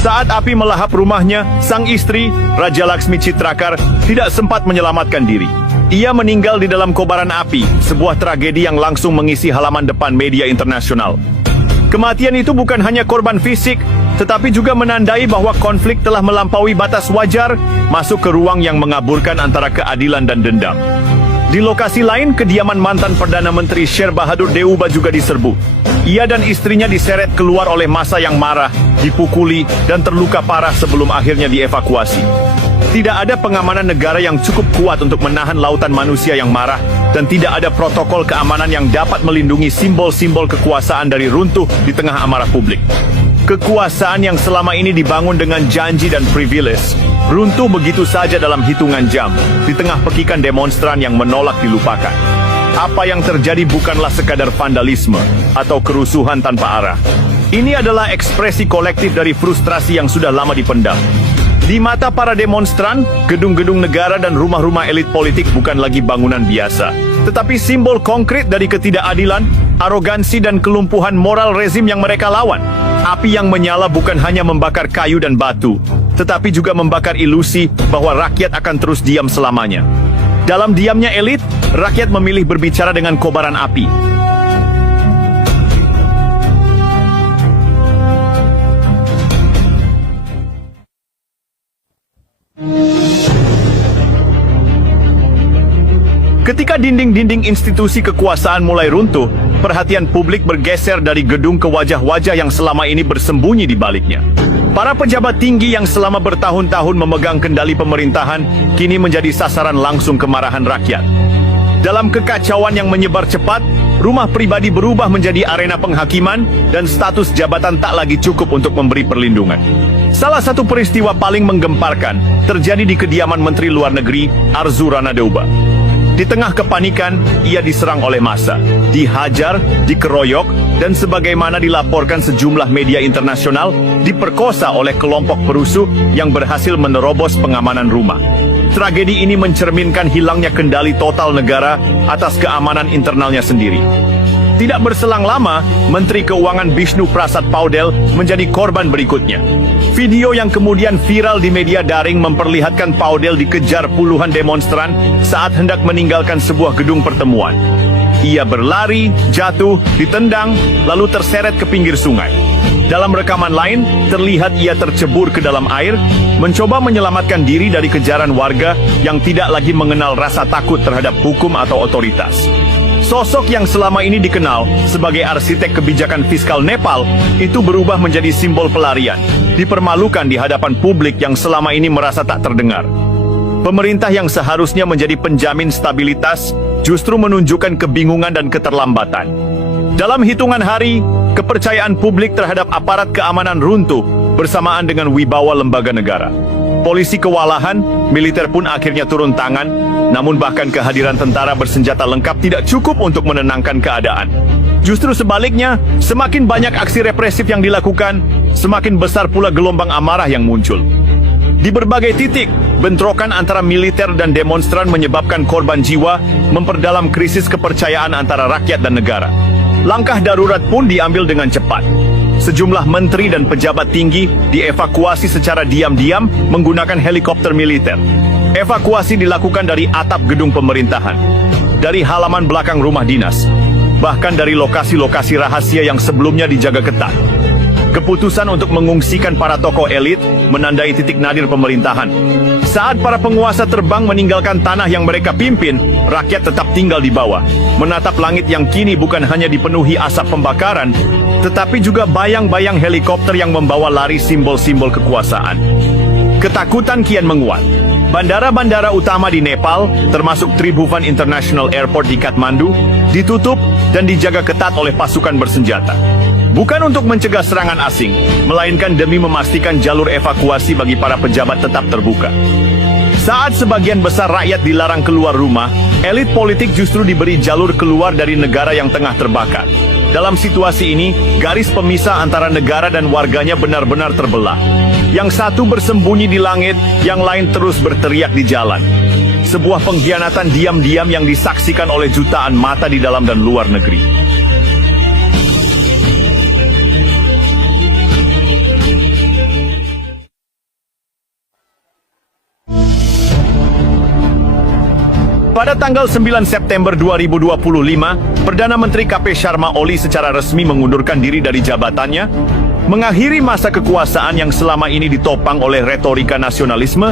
Saat api melahap rumahnya, sang istri, Raja Laksmi Chitrakar, tidak sempat menyelamatkan diri. Ia meninggal di dalam kobaran api, sebuah tragedi yang langsung mengisi halaman depan media internasional. Kematian itu bukan hanya korban fisik, tetapi juga menandai bahwa konflik telah melampaui batas wajar, masuk ke ruang yang mengaburkan antara keadilan dan dendam. Di lokasi lain, kediaman mantan Perdana Menteri Sher Bahadur Deuba juga diserbu. Ia dan istrinya diseret keluar oleh massa yang marah, dipukuli, dan terluka parah sebelum akhirnya dievakuasi. Tidak ada pengamanan negara yang cukup kuat untuk menahan lautan manusia yang marah, dan tidak ada protokol keamanan yang dapat melindungi simbol-simbol kekuasaan dari runtuh di tengah amarah publik. Kekuasaan yang selama ini dibangun dengan janji dan privilege, runtuh begitu saja dalam hitungan jam, di tengah pekikan demonstran yang menolak dilupakan. Apa yang terjadi bukanlah sekadar vandalisme atau kerusuhan tanpa arah. Ini adalah ekspresi kolektif dari frustrasi yang sudah lama dipendam. Di mata para demonstran, gedung-gedung negara dan rumah-rumah elit politik bukan lagi bangunan biasa, tetapi simbol konkret dari ketidakadilan, arogansi dan kelumpuhan moral rezim yang mereka lawan. Api yang menyala bukan hanya membakar kayu dan batu, tetapi juga membakar ilusi bahwa rakyat akan terus diam selamanya. Dalam diamnya elit, rakyat memilih berbicara dengan kobaran api. Ketika dinding-dinding institusi kekuasaan mulai runtuh, perhatian publik bergeser dari gedung ke wajah-wajah yang selama ini bersembunyi di baliknya. Para pejabat tinggi yang selama bertahun-tahun memegang kendali pemerintahan, kini menjadi sasaran langsung kemarahan rakyat. Dalam kekacauan yang menyebar cepat, rumah pribadi berubah menjadi arena penghakiman, dan status jabatan tak lagi cukup untuk memberi perlindungan. Salah satu peristiwa paling menggemparkan terjadi di kediaman Menteri Luar Negeri Arzu Rana Deuba. Di tengah kepanikan, ia diserang oleh massa, dihajar, dikeroyok, dan sebagaimana dilaporkan sejumlah media internasional, diperkosa oleh kelompok perusuh yang berhasil menerobos pengamanan rumah. Tragedi ini mencerminkan hilangnya kendali total negara atas keamanan internalnya sendiri. Tidak berselang lama, Menteri Keuangan Bishnu Prasad Paudel menjadi korban berikutnya. Video yang kemudian viral di media daring memperlihatkan Paudel dikejar puluhan demonstran saat hendak meninggalkan sebuah gedung pertemuan. Ia berlari, jatuh, ditendang, lalu terseret ke pinggir sungai. Dalam rekaman lain, terlihat ia tercebur ke dalam air, mencoba menyelamatkan diri dari kejaran warga yang tidak lagi mengenal rasa takut terhadap hukum atau otoritas. Sosok yang selama ini dikenal sebagai arsitek kebijakan fiskal Nepal itu berubah menjadi simbol pelarian, dipermalukan di hadapan publik yang selama ini merasa tak terdengar. Pemerintah yang seharusnya menjadi penjamin stabilitas justru menunjukkan kebingungan dan keterlambatan. Dalam hitungan hari, kepercayaan publik terhadap aparat keamanan runtuh bersamaan dengan wibawa lembaga negara. Polisi kewalahan, militer pun akhirnya turun tangan, namun bahkan kehadiran tentara bersenjata lengkap tidak cukup untuk menenangkan keadaan. Justru sebaliknya, semakin banyak aksi represif yang dilakukan, semakin besar pula gelombang amarah yang muncul. Di berbagai titik, bentrokan antara militer dan demonstran menyebabkan korban jiwa, memperdalam krisis kepercayaan antara rakyat dan negara. Langkah darurat pun diambil dengan cepat. Sejumlah menteri dan pejabat tinggi dievakuasi secara diam-diam menggunakan helikopter militer. Evakuasi dilakukan dari atap gedung pemerintahan, dari halaman belakang rumah dinas, bahkan dari lokasi-lokasi rahasia yang sebelumnya dijaga ketat. Keputusan untuk mengungsikan para tokoh elit menandai titik nadir pemerintahan. Saat para penguasa terbang meninggalkan tanah yang mereka pimpin, rakyat tetap tinggal di bawah, menatap langit yang kini bukan hanya dipenuhi asap pembakaran, tetapi juga bayang-bayang helikopter yang membawa lari simbol-simbol kekuasaan. Ketakutan kian menguat. Bandara-bandara utama di Nepal, termasuk Tribhuvan International Airport di Kathmandu, ditutup dan dijaga ketat oleh pasukan bersenjata. Bukan untuk mencegah serangan asing, melainkan demi memastikan jalur evakuasi bagi para pejabat tetap terbuka. Saat sebagian besar rakyat dilarang keluar rumah, elit politik justru diberi jalur keluar dari negara yang tengah terbakar. Dalam situasi ini, garis pemisah antara negara dan warganya benar-benar terbelah. Yang satu bersembunyi di langit, yang lain terus berteriak di jalan. Sebuah pengkhianatan diam-diam yang disaksikan oleh jutaan mata di dalam dan luar negeri. Pada tanggal 9 September 2025, Perdana Menteri KP Sharma Oli secara resmi mengundurkan diri dari jabatannya, mengakhiri masa kekuasaan yang selama ini ditopang oleh retorika nasionalisme